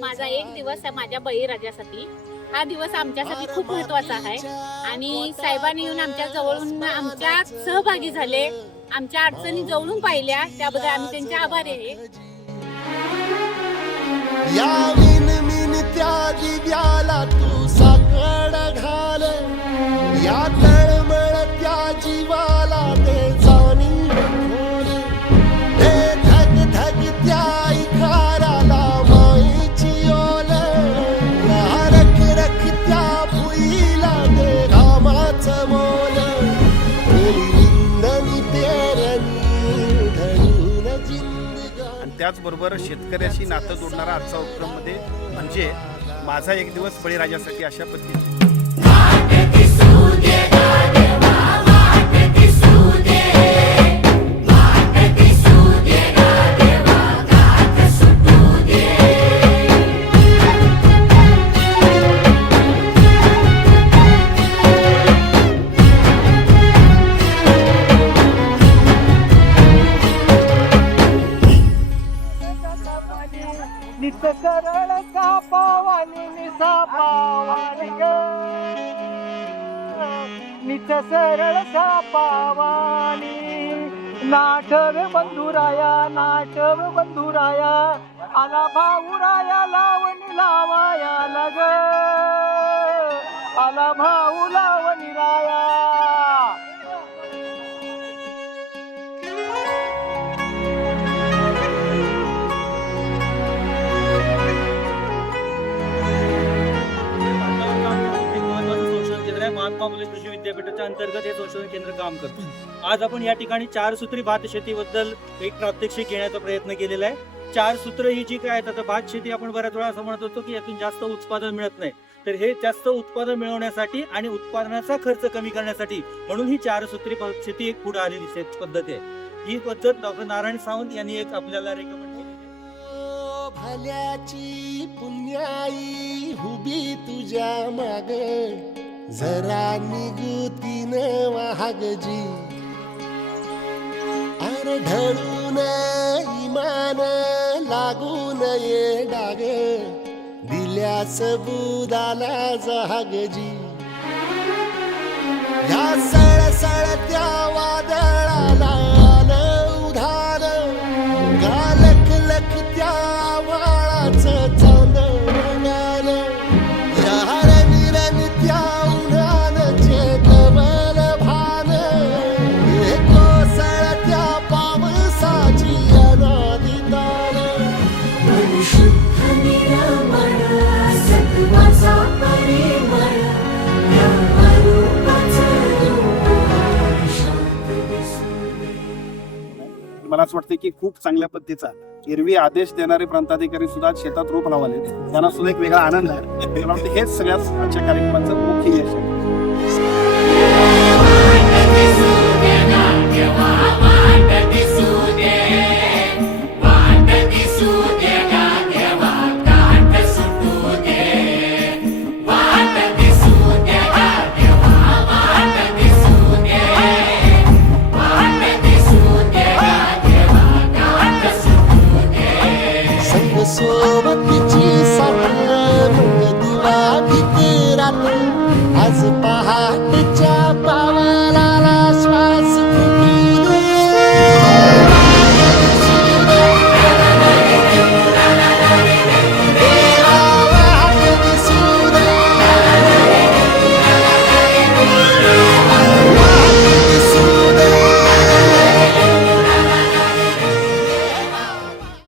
माझा एक दिवस आहे माझ्या बळीराजासाठी हा दिवस आमच्यासाठी खूप महत्त्वाचा आहे. आणि साहेबांनी येऊन आमच्या जवळून आमच्या सहभागी झाले. आमच्या अडचणी जवळून पाहिल्या. त्याबद्दल आम्ही त्यांचे आभारी आहे. त्याचबरोबर शेतकऱ्याशी नातं जोडणारा आजचा उपक्रममध्ये म्हणजे माझा एक दिवस बळीराजासाठी अशा पद्धतीने. सरळ सापावानी निसा पावानी ग. निच सरळ सापावानी. नाटव बंधुराया नाटव बंधुराया आला भाऊराया लावणी लावाया लग. आला भाऊला कृषी विद्यापीठाच्या अंतर्गत हे संशोधन केंद्र काम करतो. आज आपण या ठिकाणी चार सूत्री भात शेतीबद्दल एक प्रात्यक्षिक घेण्याचा प्रयत्न केलेला आहे. चार सूत्र ही जी काय आहेत आता भात शेती आपण बऱ्याच वेळा असं म्हणत होतो की यातून जास्त उत्पादन मिळत नाही. तर हे जास्त उत्पादन मिळवण्यासाठी आणि उत्पादनाचा खर्च कमी करण्यासाठी म्हणून ही चार सूत्री शेती एक पुढे आलेली शेत पद्धत आहे. ही पद्धत डॉक्टर नारायण सावंत यांनी एक आपल्याला रेकमेंड केली भल्याची पुण्याई हुबी तुझ्या माग. जरा निगुतीन वाहगजी अर ढळून इमान लागून ये डाग. दिल्यास बुदाला जहागजी. या सळसळत्या वा मला असं वाटतं की खूप चांगल्या पद्धतीचा एरवी आदेश देणारे प्रांताधिकारी सुद्धा शेतात रोप लावले त्यांना सुद्धा एक वेगळा आनंद आहे. मला वाटतं हेच सगळ्याच आजच्या कार्यक्रमाचं मुख्य यश आहे. सोबत तिची साथ दिला भीती रात्र आज